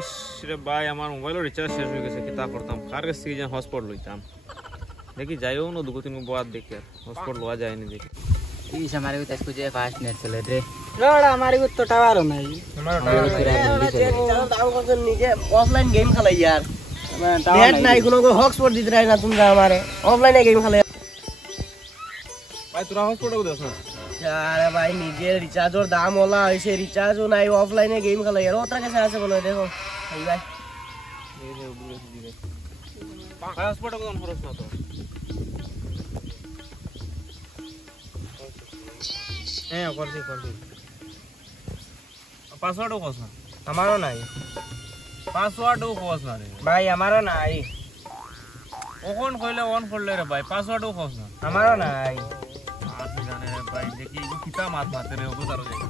ইস রে ভাই, আমার মোবাইলের রিচার্জ শেষ হয়ে গেছে, কি তা করতাম? কার কাছ থেকে যে হটস্পট লইতাম, দেখি যাইও না দুগো তিন বাদ দেখি আর হটস্পট লওয়া যায়নি দেখি। इस हमारे को इसको जो फास्ट नेट चले रे रोड़ा हमारे को तो टावर नहीं हमारा दाम को नीचे ऑफलाइन गेम खेला यार नेट नहीं कोनो को हॉटस्पॉट दिख रहा है ना तुम हमारे ऑफलाइन गेम खेला ভাই তোরা হটস্পট को দেছ না? अरे भाई नीचे रिचार्ज और दाम होला ऐसे रिचार्ज हो नहीं ऑफलाइन गेम खेला यार ओतरा कैसे ऐसे बोलो देखो भाई भाई এই যে বুড়ো দিবে ভাই হটস্পট को অন খরচ না তো হ্যাঁ করছি পাসওয়ার্ড ও কোস না हमारा नहीं পাসওয়ার্ড ও কোস না রে भाई हमारा नहीं ওখন কইলে অন করলে রে ভাই পাসওয়ার্ড ও কোস না हमारा नहीं আপনি জানেন রে ভাই দেখি এগো কিতা মাত মারতে রে ওগো তারো দেখি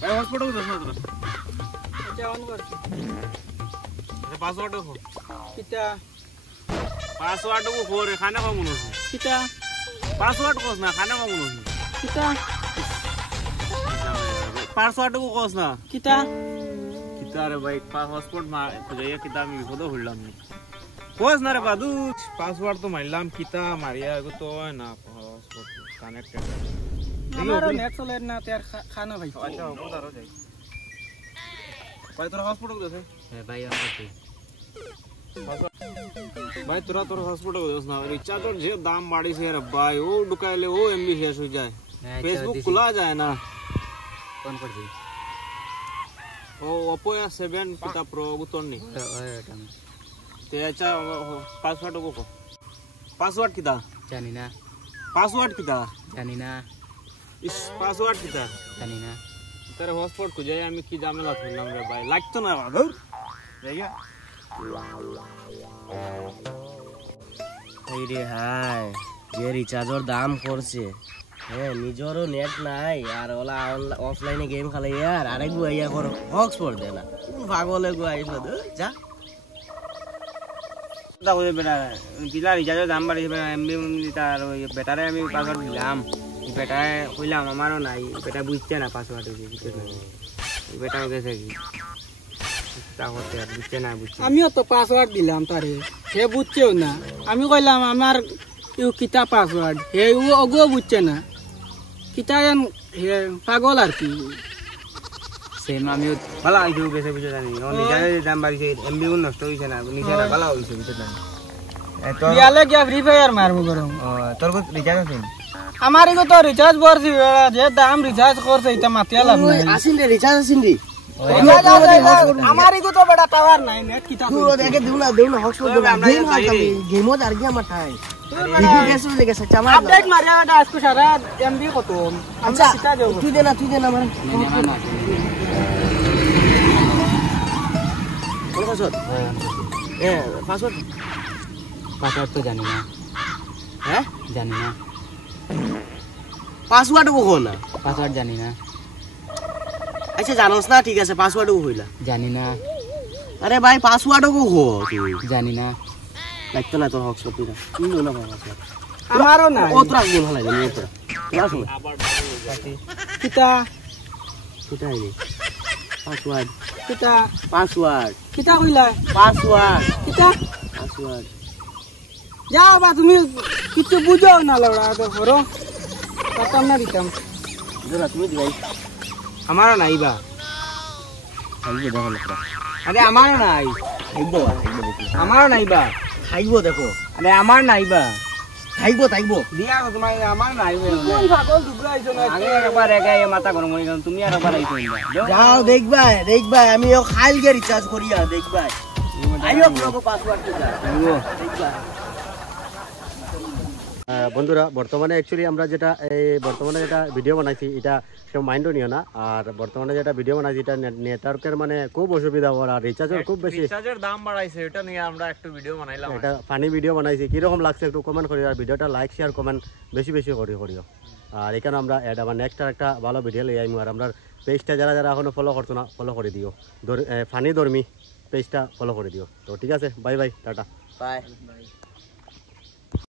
ভাই হটস্পট को দেছ না তোরা? এটা অন করছি আরে পাসওয়ার্ড ও কিটা পাসওয়ার্ড ও করে খানা কম মনে হচ্ছে কিটা পাসওয়ার্ড কোস না খানা কম মনে হচ্ছে কিটা পাসওয়ার্ড ও কোস না কিটা কিতা রে ভাই হটস্পট মা খুঁজাইয়া কিতা আমি বিপদ হইলাম নি কোস না রে বাদু পাসওয়ার্ড তো মারলাম কিতা মারিয়া এগো তো হয় না হটস্পট কানেক্টেড हमारा नेट चले ना यार खाना भाई আচ্ছা ওগো তারো যাই ভাই তোর হটস্পট को দেছে भाई हम करते ভাই তোরা তোর হটস্পট को দেছ না রিচার্জের যে দাম বাড়িছে রে ভাই ও ঢুকাইলে ও এমবি শেষ হয়ে যায় ফেসবুক খোলা যায় না कौन कर दी ও Oppo A7 কিতা প্রো গুতর নি तो এটা তে আচ্ছা পাসওয়ার্ড को পাসওয়ার্ড কিতা জানি না পাসওয়ার্ড কিতা জানি না ইস পাসওয়ার্ড কিতা জানি না तेरे हॉटस्पॉट को जाए আমি কি ঝামেলা করলাম রে ভাই লাগতো না বাদুর জায়গা এই রে হাই যে রিচার্জের দাম করছে হ্যাঁ নিজেরও নেট নাই আর ওলা অফলাইনে গেম খেলে यार আরেক গুয়া করো হটস্পট দে না কোন পাগলে গুয়া আইলো যা দাও বেটা পিলা রিচার্জের দাম বাড়িছে এমবি তার ওই বেটারে আমি পাসওয়ার্ড দিলাম বেটায় কইলাম আমারও নাই বেটা বুঝছে না পাসওয়ার্ড বুঝতে না বেটাও গেছে কি তা হতে আর বুঝছে না বুঝছে আমিও তো পাসওয়ার্ড দিলাম তারে সে বুঝছেও না আমি কইলাম আমার ইউ কিতা পাসওয়ার্ড হে ও অগো বুঝছে না কিতা হে পাগল আর কি সেম আমিও ভালো আইছো গেছে বুঝতে জানি রিচার্জের দাম বাড়িছে এমবি নষ্ট হইছে না নিছে না ভালো হইছে বুঝতে জানি বিয়ালে গিয়া ফ্রি ফায়ার মারবো গরম তোর কো রিচার্জ আছে আমারে তো রিচার্জ করছি যে দাম রিচার্জ করছে এটা মাতিয়া লাভ নাই আসিন রে রিচার্জ আসিন রে আমারে তো বড় টাওয়ার নাই নেট কিতা তুই দেখে দেউ না হটস্পট দেউ না গেম খেলতাম গেমও আর গিয়া মাঠাই ভিডিও গেছে দেখে সচ্চা মার আপডেট মারিয়া এটা আজকে সারা এমবি কত আচ্ছা কিতা দেব তুই দে না মানে কোন পাসওয়ার্ড এ পাসওয়ার্ড পাসওয়ার্ড তো জানি না হ্যাঁ জানি না পাসওয়ার্ড কো না পাসওয়ার্ড জানি না আচ্ছা জানোস না ঠিক আছে পাসওয়ার্ড কো হইলা জানি না আরে ভাই পাসওয়ার্ড কো হো তুই জানি না লাগতো না তোর হটস্পট তুই না পাসওয়ার্ড আমারও নাই ও তোরা গুণ হলাই জানি তোরা তোরা শুন কিতা কোথা আইলি পাসওয়ার্ড কিতা পাসওয়ার্ড কিতা কইলা পাসওয়ার্ড কিতা পাসওয়ার্ড যাও বা তুমি কিছু বুঝো না লড়া তো করো পাতাম না দিতাম জোরা তুমি দিবাই আমারও নাই বা খাইবো দেখো লোকরা আরে আমারও নাই খাইবো আমারও নাই বা খাইবো দেখো আরে আমার নাই বা খাইবো দিয়া তোমার আমার নাই কোন পাগল দুবরা আইছো না আগে একবার একাই মাথা গরম করে গেল তুমি আর একবার আইছো যাও দেখবা আমি ও খাইল গে রিচার্জ করিয়া দেখবা আইও পুরো পাসওয়ার্ড দেখবা বন্ধুরা বর্তমানে অ্যাকচুয়ালি আমরা যেটা বর্তমানে যেটা ভিডিও বানাইছি এটা কেউ মাইন্ডও নিও না আর বর্তমানে যেটা ভিডিও বানাইছি এটা নেটওয়ার্কের মানে খুব অসুবিধা হওয়ার আর রিচার্জের খুব বেশি রিচার্জের দাম বাড়াইছে এটা নিয়ে আমরা একটু ভিডিও বানাইলাম এটা ফানি ভিডিও বানাইছি কিরকম লাগছে একটু কমেন্ট করি আর ভিডিওটা লাইক শেয়ার কমেন্ট বেশি করিও আর এখানে আমরা আবার নেক্সট আর একটা ভালো ভিডিও লই আইমু আর আমরা পেজটা যারা এখনো ফলো করছো না ফলো করে দিও ফানি ধর্মী পেজটা ফলো করে দিও তো ঠিক আছে বাই টাটা বাই